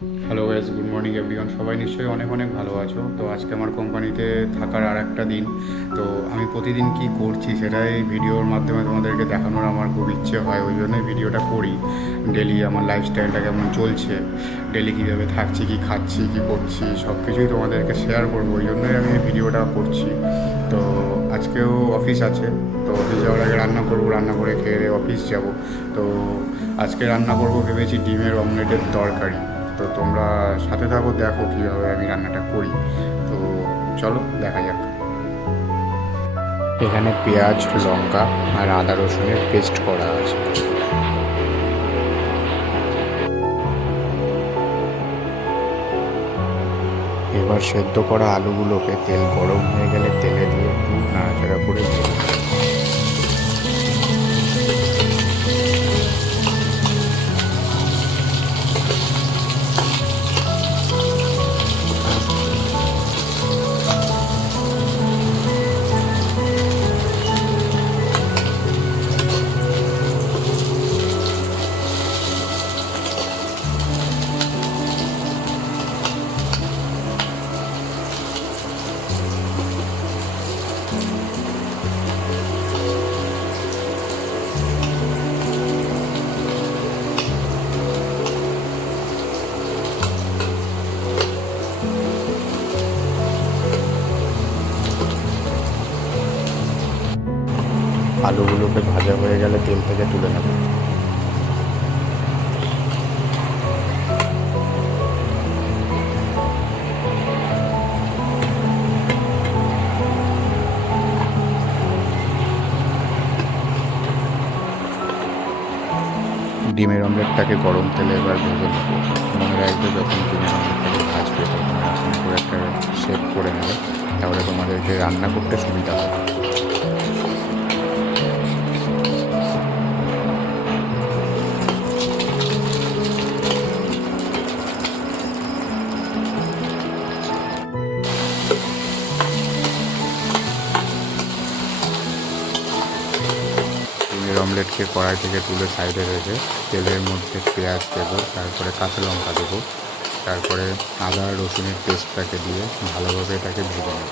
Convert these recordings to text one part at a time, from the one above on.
Hello guys, good morning everyone. সবাই নিশ্চয়ই অনেক অনেক ভালো আছো। তো আজকে আমার কোম্পানিতে থাকার আর একটা দিন। তো আমি প্রতিদিন কি করছি সেটাই ভিডিওর মাধ্যমে তোমাদেরকে দেখানোর আমার খুব ইচ্ছে হয়, ওই জন্যই ভিডিওটা করি। ডেলি আমার লাইফস্টাইলটা কেমন চলছে, ডেলি কীভাবে থাকছি, কী খাচ্ছি, কী করছি, সব কিছুই তোমাদেরকে শেয়ার করবো, ওই জন্যই আমি এই ভিডিওটা করছি। তো আজকেও অফিস আছে, তো অফিস যাওয়ার আগে রান্না করবো, রান্না করে খেয়ে অফিস যাব। তো আজকে রান্না করবো ভেবেছি ডিমের অমলেটের তরকারি। তো তোমরা সাথে থাকো, দেখো কীভাবে আমি রান্নাটা করি। তো চলো দেখা যাক। এখানে পেঁয়াজ, লঙ্কা আর আদা রসুনের পেস্ট করা আছে। এবার সেদ্ধ করা আলুগুলোকে তেল গরম হয়ে গেলে তেলে দিয়ে একটু নাড়াচাড়া করে ভেজে নেব। আলুগুলোকে ভাজা হয়ে গেলে তেল থেকে তুলে নেব। ডিমের অমলেটটাকে গরম তেলে এবার ভেজে নেব। মনে রাখবে, যখন ডিমের অমলেটটাকে ভাজবে তখন এরকম করে একটা শেপ করে নেবে, তাহলে তোমাদেরকে রান্না করতে সুবিধা হবে। ডিমের অমলেটকে কড়াই থেকে তুলে সাইডে রেখে তেলের মধ্যে পেঁয়াজ দেবো, তারপরে কাঁচা লঙ্কা দেবো, তারপরে আদা রসুনের পেস্টটাকে দিয়ে ভালোভাবে এটাকে ভেজে নেব।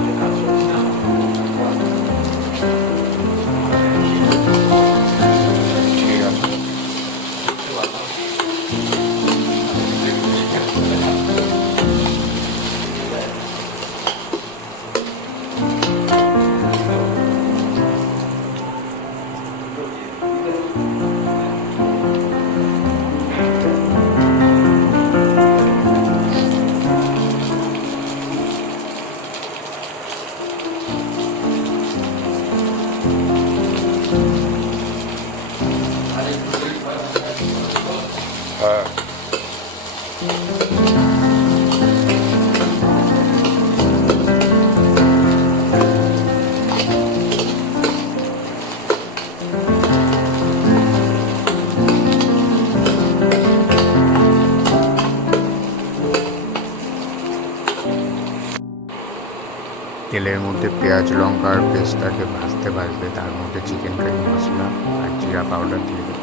ঠিক আছে। হ্যাঁ, তেলের মধ্যে পেঁয়াজ লঙ্কার পেস্টটাকে ভাজতে ভাজতে তার মধ্যে চিকেন কারি মশলা আর জিরা পাউডার দিয়ে দেবো।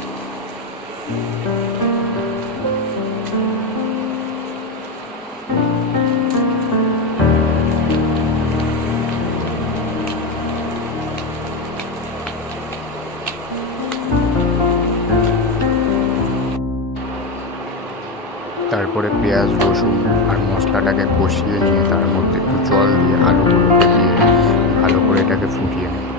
তারপরে পেঁয়াজ রসুন আর মশলাটাকে কষিয়ে নিয়ে তার মধ্যে একটু জল দিয়ে আলুগুলোকে দিয়ে ভালো করে এটাকে ফুটিয়ে নেব।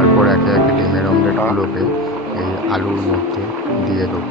তারপর একে একে ডিমের অমলেটগুলোকে এই আলুর মধ্যে দিয়ে দেবো।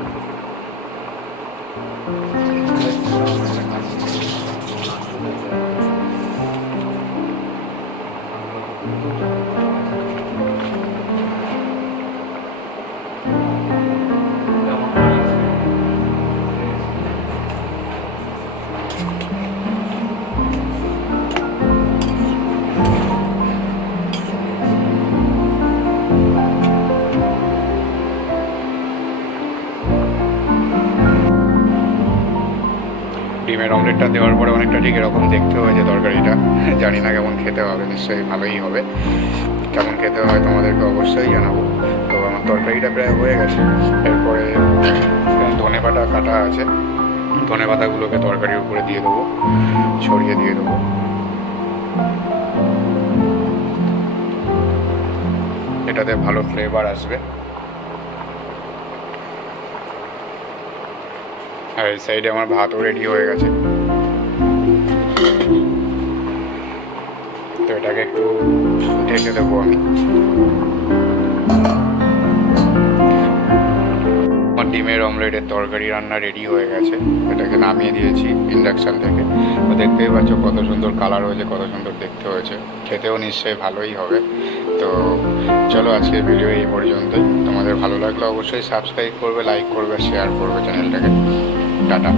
ডিমের অমলেটটা দেওয়ার পরে অনেকটা ঠিক এরকম দেখতে হয়েছে তরকারিটা, জানি না কেমন খেতে হবে, নিশ্চয়ই ভালোই হবে। কেমন খেতে হয় তোমাদেরকে অবশ্যই জানাবো। তো আমার তরকারিটা প্রায় হয়ে গেছে। এরপরে ধনে পাতা কাটা আছে, ধনে পাতাগুলোকে তরকারির উপরে দিয়ে দেবো, ছড়িয়ে দিয়ে দেবো। এটাতে ভালো ফ্লেভার আসবে। আর এই সাইডে আমার ভাতও রেডি হয়ে গেছে। তো এটাকে একটু ঢেকে দেবো আমি। আমার ডিমের অমলেটের তরকারি রান্না রেডি হয়ে গেছে। এটাকে নামিয়ে দিয়েছি ইন্ডাকশান থেকে। তো দেখতেই পাচ্ছ কত সুন্দর কালার হয়েছে, কত সুন্দর দেখতে হয়েছে। খেতেও নিশ্চয়ই ভালোই হবে। তো চলো আজকের ভিডিও এই পর্যন্তই। তোমাদের ভালো লাগলে অবশ্যই সাবস্ক্রাইব করবে, লাইক করবে, শেয়ার করবে চ্যানেলটাকে। টাটা।